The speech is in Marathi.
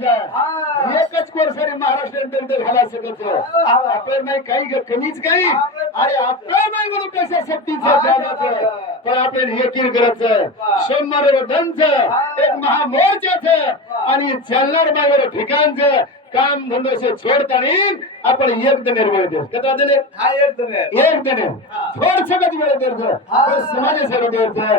महाराष्ट्र कोर्साने महाराष्ट्रात दंड घाला सकत आपल्याला नाही काही कमीच काही. अरे आपल्याला नाही म्हणून कशा शक्तीचं ज्ञानाचं पण आपल्याला एक करायचं सोमवार वधनच एक महामोर्चाच आणि चालणार बाहेर ठिकाणचं काम धंदोशे सोडताना आपण एक दिन वेळ देऊ. कसा दिले एक दिन थोड सकत वेळ द्यायचं समाजासाठी द्यायचं